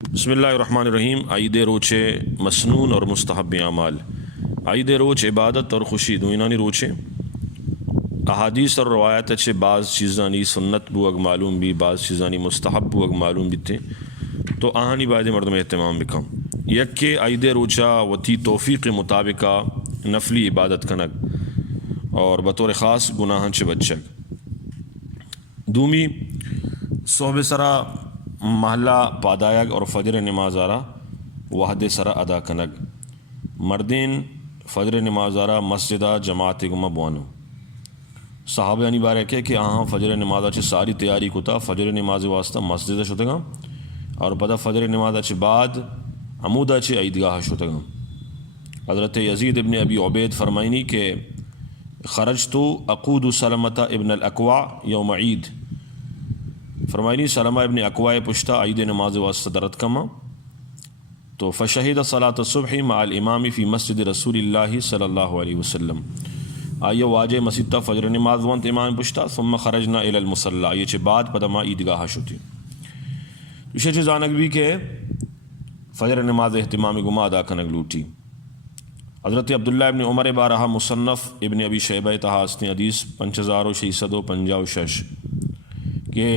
بسم اللہ الرحمن الرحیم۔ عید روچے مسنون اور مستحب اعمال۔ عید روچ عبادت اور خوشی دوئنانی روچے احادیث اور روایت اچھے بعض چیزانی سنت بوگ معلوم بھی بعض چیزانی مستحب بوگ معلوم بھی تھے تو آہانی باید مردم اہتمام بکم یک کہ عید روچا وتی توفیق مطابقہ نفلی عبادت کنگ اور بطور خاص گناہن چے بچک دومی صحب سرا محلہ پادایگ اور فجر نماز آرا وحد سرا ادا کنگ مردین فجر نماز آرا مسجدہ جماعت گما بوانو صحابہ یعنی بارے کہ آہاں فجر نماز اچھے ساری تیاری کتا فجر نماز واسطہ مسجدہ شدگا اور پتہ فجر نماز اچھے بعد عمودہ اچھے عیدگاہ شدگا۔ حضرت یزید ابن ابی عبید فرمائنی کہ خرجتو اقود سلمۃ ابن الاکوع یوم عید، فرمائنی سلمہ ابن اکوع پشتا عید نماز واسطہ درد کما تو فشہد صلاۃ الصبح مع الامام فی مسجد رسول اللہ صلی اللہ علیہ وسلم، آئیے واجہ مسجد تا فجر نماز وانت امام پشتا ثم خرجنا الی المصلی، آئیے چھے بعد پدما عیدگاہ شتی اسے چھے زانک بھی کہ فجر نماز اہتمام گما ادا کنگ لوٹی۔ حضرت عبداللہ ابن عمر بارہا مصنف ابن ابی شیبہ تحاسنی حدیث 5656 کہ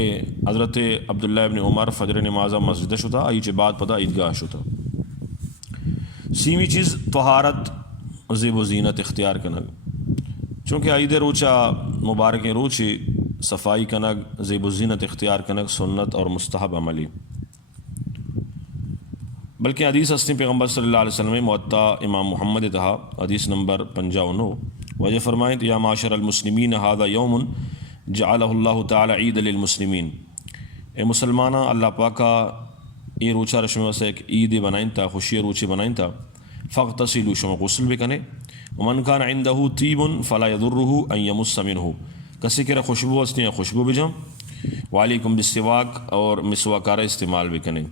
حضرت عبداللہ ابن عمر فجر نمازہ مسجد شتا آئی چے بعد پتہ عیدگاہ شتا۔ سیمی چیز طہارت زیب و زینت اختیار کنگ، چونکہ عید روچا مبارک روچی صفائی کنگ زیب و زینت اختیار کنگ سنت اور مستحب عملی، بلکہ حدیث ہستی پیغمبر صلی اللہ علیہ وسلم معطا امام محمد تہا حدیث نمبر 59 وجہ فرمائیں یا معاشر المسلمین ھذا یوم جعلہ اللہ تعالی عید للمسلمین، اے مسلمانہ اللہ پاکا یہ روچا رشمہ سے ایک عید بنائیں تا خوشی روچی بنائیں تا فاغتسلوا شما غسل بکنے ومن کان عندہ طیب فلا یضرہ ان یمس منہ، کسی کے خوشبو ہستی ہیں خوشبو بجم وعلیکم بالسواک اور مسواکارہ استعمال بکنے۔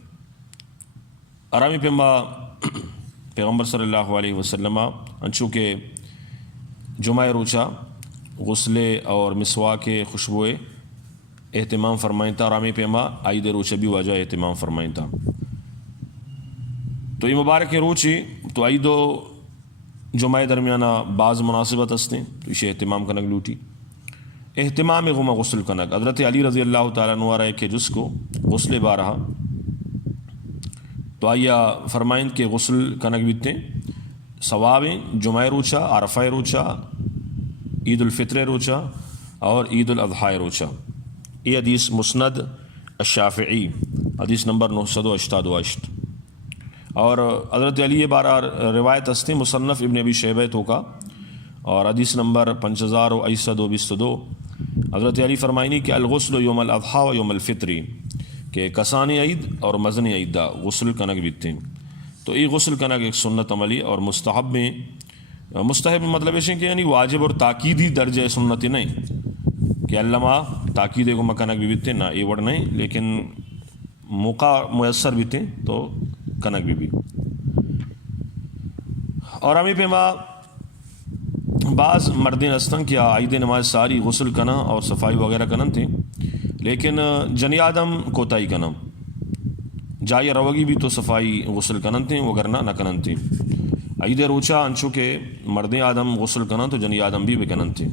آرامی پیمبا پیغمبر صلی اللہ علیہ وسلم انچو کہ جمعہ روچا غسل اور مسواک خوشبوئے اہتمام فرمائیں تا، آرامی پیما عید روچہ بھی واجہ اہتمام فرمائیں تا۔ تو یہ مبارک روچی تو عید و جمعہ درمیانہ بعض مناسبت ہستیں تو اسے اہتمام کنگ لوٹی۔ اہتمام غمہ غسل کنگ، حضرت علی رضی اللہ تعالیٰ عنہ رہے کہ جس کو غسل بارہا تو آئیا فرمائیں کہ غسل کنگ بیتے ثوابیں جمعہ روچا عرفہ روچا عید الفطر روچا اور عید الاضحیٰ روچا۔ یہ حدیث مسند الشافعی حدیث نمبر 988 اور حضرت علی بارہ روایت ہستی مصنف ابن ابی شیبہ تو کا اور حدیث نمبر 5122 حضرت علی فرمائنی کہ الغسل یوم الاضحیٰ و یوم الفطری، کہ کسانی عید اور مزنی عید دا غسل کنگ بیتے تو یہ غسل کنگ ایک سنت عملی اور مستحب میں مستحب مطلب ہے کہ یعنی واجب اور تاکیدی درجہ سنتی نہیں کہ علامہ تاکید کو مکنگ بھی بیتے نہ یہ وڑ نہیں، لیکن موقع میسر بیتے تو کنگ بھی اور ہمیں پہ ماں بعض مردین ہستن کیا عید نماز ساری غسل کنا اور صفائی وغیرہ کنن تھے لیکن جنی آدم کوتاہی کنم جائے روگی بھی تو صفائی غسل کنن تھے وگرنہ نہ کنن تھے۔ عید روچا انچو کہ مرد آدم غسل کنن تو جنی آدم بھی کنن تھے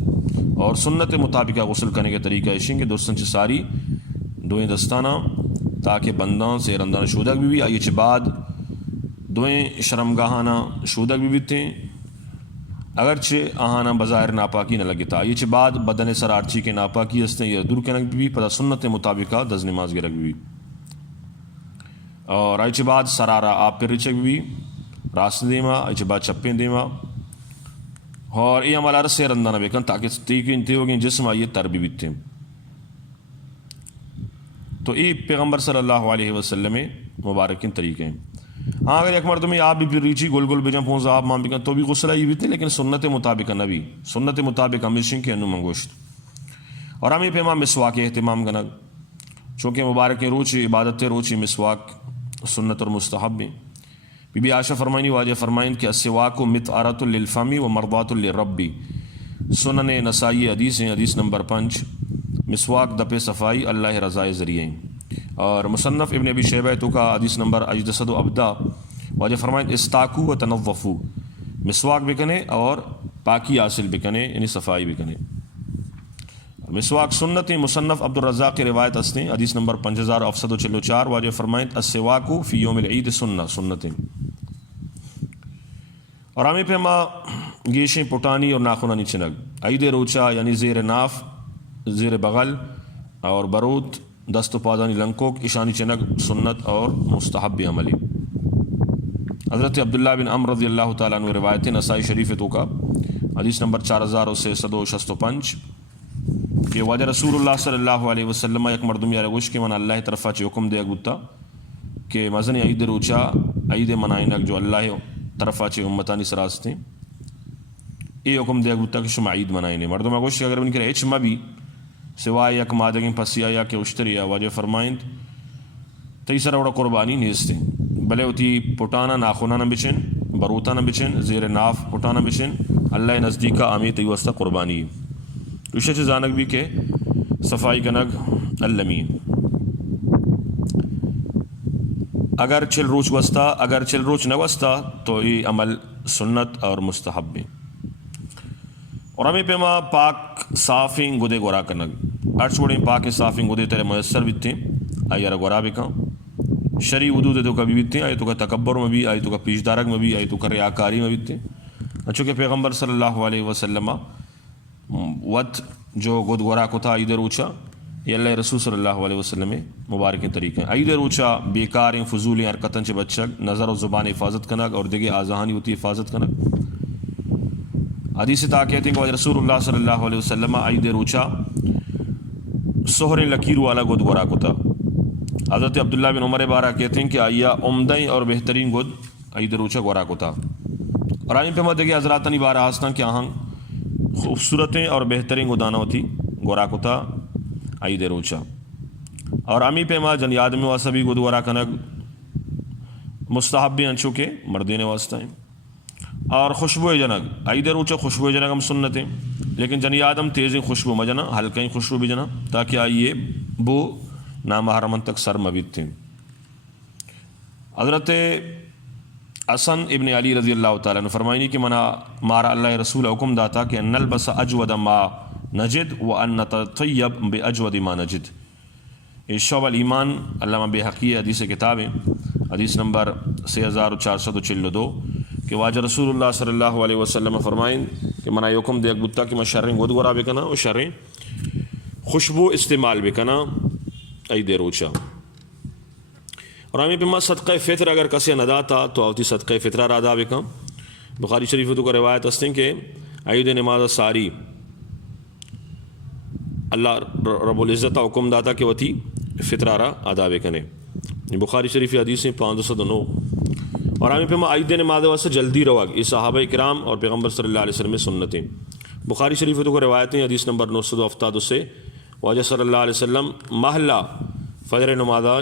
اور سنت مطابقہ غسل کرنے کے طریقہ ایشیں کہ دوستن چھ ساری دوئیں دستانہ تاکہ بندان سے رندان شودک بھی آئیے چھ بعد دوئیں شرمگاہانہ شودک بھی تھے اگرچہ آہانہ بظاہر ناپاکی نہ لگتا، یہ چھ بعد بدن سر آرچی کے ناپاکی ہستے یا دور کنک بھی پتہ سنت مطابقہ دز نماز گرک بھی اور آئیے چھ بعد سرارہ آپ پر رچک بھی راست دیما آئیے چھ بعد چپیں دیما اور یہ عمل عرصے رندانہ بیکن تاکہ تیکن تیوگین جسم آئیے تر بھی بیتے تو یہ پیغمبر صلی اللہ علیہ وسلم مبارکین طریقے ہیں۔ ہاں اگر ایک مرتبہ میں آپ بھی پھر ریچی گول گول بجاں پہنچا آپ ماں بکن تو بھی غسل آئی بیتے لیکن سنت مطابق نبی سنت مطابق ہمیشن کے انو منگوشت اور ہمیں پیما مسواک اہتمام کنگ، چونکہ مبارک روچی عبادت روچی مسواک سنت اور مستحب میں بی بی عائشہ فرمائنی واجہ فرمائن کہ السواک مطہرۃ للفم و مرضات للرب، سنن نسائی حدیث ہیں حدیث نمبر 5 مسواک دپ صفائی اللہ رضائے ذریعہ ہیں۔ اور مصنف ابن ابی شیبہ تو کا حدیث نمبر اجدسد و ابدا واجہ فرمائیں استاکو و تنوفو، مسواک بکنے اور پاکی حاصل بکنے یعنی صفائی بکنے. مسواک سنت مصنف عبد الرزاق کی روایت استے حدیث نمبر 5744 واجہ فرمائیں السواکو فی یوم العید سنہ سنت. اور ہمیں پہ ما گیشیں پٹانی اور ناخنانی چنگ عید روچا یعنی زیر ناف زیر بغل اور بروت دست و پازانی لنکوک اشانی چنگ سنت اور مستحب عملی. حضرت عبداللہ بن عمرو رضی اللہ تعالیٰ عنہ روایت نسائی شریف تو کا حدیث نمبر 4665 کہ واجہ رسول اللہ صلی اللہ علیہ وسلم ایک مردم یا رگوش کے من اللہ طرفہ چی حکم دے گتا کہ مزن عید روچا عید منائنک جو اللہ طرفہ چی امتانی سراستے یہ حکم دے گتا کہ شما عید منائنے. مردم اگوش اگر ان کے ایچ مبی سوائے یک مادگیں پسیا یا کہ اشتریا واجہ فرمائیں تیسر وڑا قربانی نیستیں بلے ہوتی پٹانا ناخونا نہ بچن بروتا نہ بچن زیر ناف پٹانا بچن اللہ نزدیکا آمی تیوستا قربانی. دوسرے چیزانک بھی کہ صفائی کنگ اللمین اگر چل روچ وستا اگر چل روچ نہ وستا تو یہ عمل سنت اور مستحب بھی. اور ہمیں پیما پاک صافیں گدے گورا کنگ ارچ وڑیں پاک صافیں گدے تیرے میسر بیتے آئی ارہ گورا بکاں شریع وضو دے تو کبھی بیتے آئی تو کا تکبر میں بھی آئی تو کا پیش دارک میں بھی آئی تو کا ریاکاری میں بیتے. چونکہ پیغمبر صلی اللہ علیہ وسلم وط جو گد گورا کو تھا عید روچا یہ اللہ رسول صلی اللہ علیہ وسلم مبارک طریقے عید روچا بیکاریں فضولیں حرکتیں چے بچک نظر و زبان حفاظت کنک اور دیگے آزہانی ہوتی حفاظت کنک. حدیث تا کہتے ہیں کہ رسول اللہ صلی اللہ علیہ وسلم عید روچا سہر لکیر والا گد گورا کو تھا. حضرت عبداللہ بن عمر بارہ کہتے ہیں کہ آیا عمدہ اور بہترین گد عید روچا گورا کو تھا. اور آئین پہ مدد کہ حضراتانی بارہ ہستاں کہ آہنگ خوبصورتیں اور بہترین گدانا ہوتی گورا کو تھا عید روچا. اور آمی پہ ما جن یاد میں واسا بھی گد گورا کنگ مستحب بھی انچو کے مردین واسطہ ہیں. اور خوشبو جنگ عید روچا خوشبو جنگ ہم سنتیں لیکن جن یادم تیزیں خوشبو مجنا ہلکیں خوشبو بھی جنا تاکہ آئیے بو نامحرمن تک سر مبید تھیں. حضرت حسن ابن علی رضی اللہ تعالیٰ نے فرمائنی کہ منا مارا اللہ رسول حکم داتا کہ ان نلبس اجود ما نجد و ان نتطیب بے اجود ما نجد. شعب الایمان علامہ بحقی حدیث کتاب حدیث نمبر 6442 کہ واجہ رسول اللہ صلی اللہ علیہ وسلم فرمائیں کہ منا یہ حکم دے گتا کہ میں شریں گد گورا بکنا اور شریں خوشبو استعمال بکنا عید روچا. اور ہمیں پہ ما صدقہ فطر اگر کسی ندا تھا تو آتی صدقہ فطرہ را ادا بکا. بخاری شریف تو کا روایت ہستیں کہ عید نماز ساری اللہ رب العزت حکم داتا کہ وتی فطرہ را ادا بکنے. بخاری شریف حدیث 509. اور ہمیں پہ ما عید نماز واسطے جلدی رواگ یہ صحابہ کرام اور پیغمبر صلی اللہ علیہ وسلم میں سنتیں. بخاری شریف تو کا روایتیں حدیث نمبر 970 سے واجہ صلی اللہ علیہ وسلم محلہ فجر نمازہ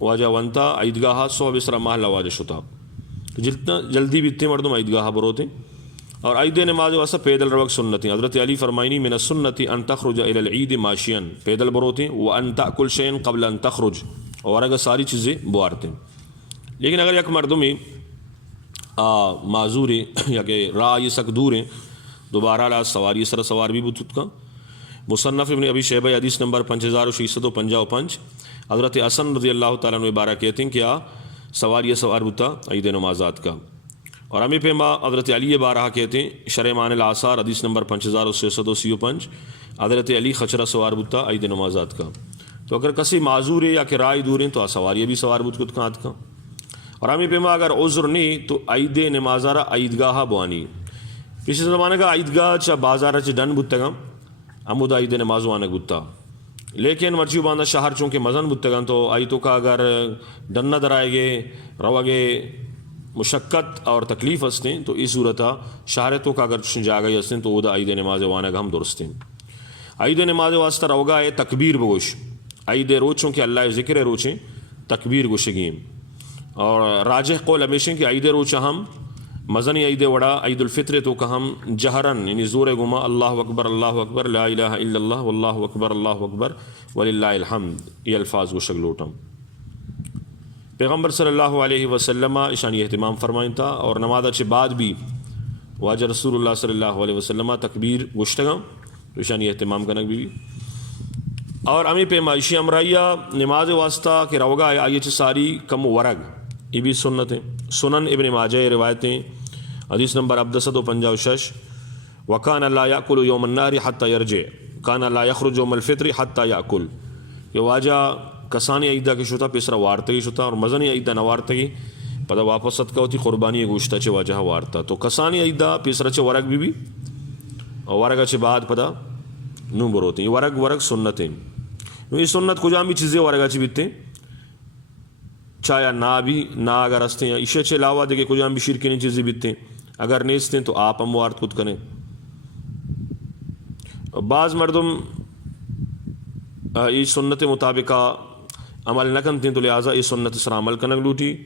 واجہ ونتا عیدگاہ سو بسرا محلہ واجہ شتا جتنا جلدی بھی اتنے مردم عیدگاہ بروتے. اور عید نماز واسطہ پیدل روک سنتیں. حضرت علی فرمائنی من السنت ان تخرج الى العید ماشین پیدل بروتے وان تاکل شیئا قبل ان تخرج اور اگر ساری چیزیں بوارتے. لیکن اگر یک مردمی معذور یا کہ راہ یہ سک دور ہیں دوبارہ لا سواری سر سوار بھی بتت کا. مصنف ابن ابی شیبہ حدیث نمبر 5655 حضرت حسن رضی اللہ تعالیٰ عنہ بارہ کہتے ہیں کہ سواری سوار بتا عید نمازات کا. اور ہمیں پہ ما حضرت علی بارہ کہتے ہیں شرمان الآثار حدیث نمبر 5635 حضرت علی خچرہ سوار بتا عید نمازات کا. تو اگر کسی معذور ہے یا کہ رائے دور ہیں تو سواری بھی سوار بت کت کانت کا. اور ہمیں پہ ما اگر عذر نہیں تو عید نمازارہ عیدگاہ بوانی. پچھلے زمانے کا عیدگاہ چا بازار چ ڈن بتگا امود عید نماز وانا گتا لیکن مرچی باندھا شہر چونکہ مزن بتگان تو آئی تو کا اگر ڈن نہ درائے گے روا گے مشقت اور تکلیف ہستیں تو اس صورتہ شہر تو کا اگر جا گئی ہستیں تو ادا عید نماز وانا گا ہم درستیں. عید نماز واسطہ روگا ہے تکبیر بگوش عید روچوں کہ اللہ ذکر روچیں تکبیر گوشگیم. اور راجح قول ہمیشہ کہ عید روچہ ہم مزنی عید وڑا عید الفطر تو کہ ہم جہرن یعنی زور گما اللہ اکبر لا الہ الا اللہ اللہ اکبر وللہ الحمد یہ الفاظ کو شگلوٹم پیغمبر صلی اللہ علیہ وسلم اشانی اہتمام فرمائیں تھا اور نماز چھ بعد بھی واجہ رسول اللہ صلی اللہ علیہ وسلم تکبیر گشتگم تو اشانی اہتمام کنک بھی اور امی پہ معاشی امرائیہ نماز واسطہ کہ روگا آئیے چھ ساری کم ورگ یہ بھی سنت ہیں سنن ابن ماجہ روایتیں حدیث نمبر 756 وکان لا یاکل یوم النہر حتی یرجع کان لا یخرج یوم الفطر حتی یاکل کہ واجہ کسانی عیدہ کی شتا پیسرا وارتگی شتا اور مزنی عیدہ نوارتگی پدا واپس صدقہ ہوتی قربانی گوشتا چھ واجہ وارتا تو کسانی عیدہ پیسرا چھ ورگ بھی اور ورگا چھ بعد پدا نو بروتے ہیں ورگ سنتیں یہ سنت کجا بھی چیزیں ورگا چھ بیتے چایا نا بھی نا اگر ہستے ہیں عشاء چھ علاوہ دے کہ کجا بھی شرکی نہیں چیزیں بیتے اگر نیستے ہیں تو آپ ہم وارت خود کریں بعض مردم یہ سنت مطابقہ عمل نہ کنتے ہیں تو لہٰذا یہ سنت سر عمل کنک لوٹی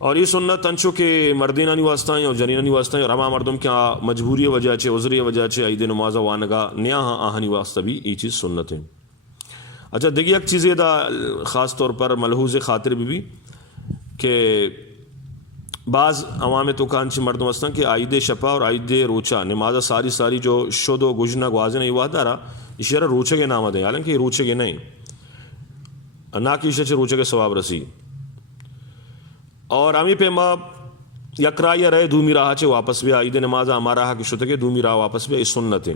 اور یہ سنت انچو کہ مردینہ نہیں واسطہ ہیں اور جنینہ نہیں واسطہ ہیں اور ہما مردم کیا مجبوری وجہ چھے عذری وجہ چھے عید نمازہ وانگا نیا آہنی واسطہ بھی یہ چیز سنت ہیں اچھا دیکھیے ایک چیزیں دا خاص طور پر ملحوظ خاطر بھی کہ بعض عوام تو کانچ مردم واسطہ کہ عید شپا اور عید روچہ نمازہ ساری جو شد و گجنہ گوازن یہ وعدہ رہا اشارہ روچے کے نام دیں حالانکہ یہ روچے کے نہیں نہ کی اشارہ روچے کے ثواب رسی اور ہمیں پہ ماں یکرا یا رہے دھومی راہ چھے واپس بھی عید نمازہ ہمارا رہا کہ شتہ دھومی راہ واپس بھی اس سنت ہے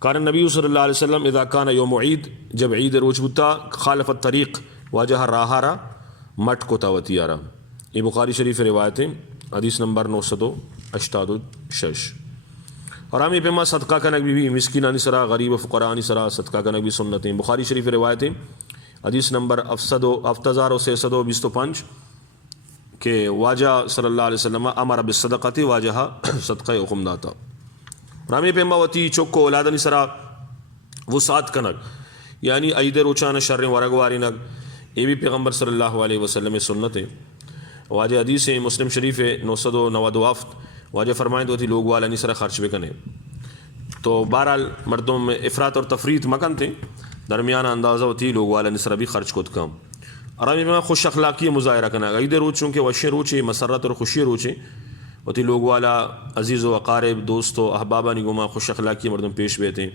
کارن نبی صلی اللہ علیہ وسلم اذا کان یوم عید جب عید روچ بتا خالف الطریق واجہ راہ را مٹ کو تاوتی آرہ یہ بخاری شریف روایتیں حدیث نمبر 986 اور ہمیں پہ ماں صدقہ کنک بھی مسکینانی سرا غریب و فقرانی سرا صدقہ کنک بھی سنتیں بخاری شریف روایتیں حدیث نمبر 7625 کہ واجہ صلی اللہ علیہ وسلم امر بالصدقۃ واجہ صدقہ حکم داتا اور ہمیں پہ ماں وتی چوکو اولادنی سرا وہ سات کنک یعنی عید روچان شر ورگواری نگ یہ بھی پیغمبر صلی اللہ علیہ وسلم سنت ہے واجہ حدیث ہے مسلم شریف 990 واجہ فرمائیں تو تھی لوگ والا نہیں سرا خرچ بے کنے تو بہرحال مردوں میں افراط اور تفریط مکن تھے درمیانہ اندازہ ہوتی لوگ والا نہیں سرا بھی خرچ کت کم اور ہمیں میں خوش اخلاقی مظاہرہ کرنا عید روچ چونکہ وشے روچے مسرت اور خوشی روچے ہوتی لوگ والا عزیز و اقارب دوست و احبابہ نگما خوش اخلاقی مردم پیش بیتے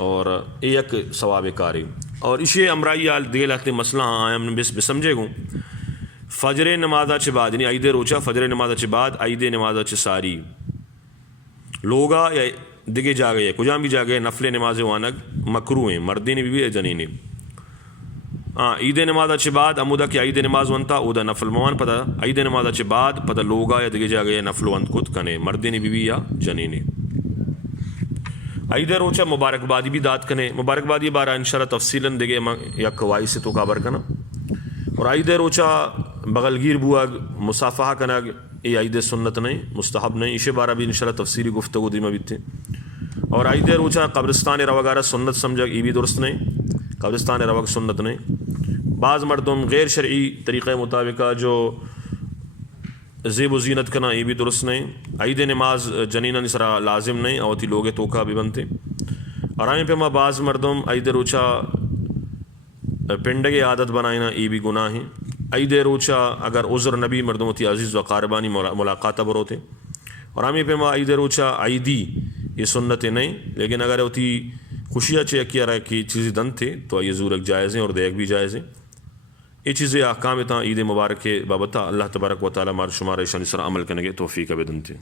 اور ایک ثواب کاری اور اسے امرائی آل دیل اختے مسئلہ آئیم بسمجھے گوں فجر نمازہ چھ بعد یعنی عید روچہ فجر نمازہ چھ بعد عید نمازہ چھ ساری لوگا یا دگے جا گئے کجام بھی جا گئے نفل نماز وانگ مکرو ہیں مردین بھی جنین عید نمازہ چھ بعد امودہ کی عید نماز ونتا اودا نفل موان پتہ عید نمازہ چھ بعد پتہ لوگا یا دگے جا گئے نفل وانت کت کنے مردین بھی یا جنین عید روچہ مبارکبادی بھی داد کنے مبارکبادی بارہ انشاءاللہ تفصیلاً دگے یا قوائی سے تو کابر کنا اور عید روچہ بغلگیر بوگ مصافحہ کنگ یہ عید سنت نہیں مستحب نہیں اسے بارہ بھی انشاءاللہ تفسیری گفتگو دیمہ بیتے اور عید روچہ قبرستان روگارہ سنت سمجھا یہ بھی درست نہیں قبرستان روگ سنت نہیں بعض مردم غیر شرعی طریقہ مطابقہ جو زیب و زینت کنا یہ بھی درست نہیں عید نماز جنینہ نسرا لازم نہیں اوتی لوگ توکا بھی بنتے اور آئیں پہ ماں بعض مردم عید روچہ پنڈگے عادت بنائینا یہ بھی گناہ ہیں عید روچہ اگر عذر نبی مردم ہوتی عزیز و قاربانی ملاقات بروتے اور ہمیں پہ ماں عید روچہ عیدی یہ سنتیں نہیں لیکن اگر ہوتی خوشیاں چیک کیا رہا کہ چیزیں دن تھے تو یہ ضرور جائز ہیں اور دیکھ بھی جائز ہیں یہ چیزیں احکام تھا عید مبارک کے بابتا اللہ تبارک و تعالیٰ مار شمار شان سر عمل کرنے کے توفیق ابدن تھے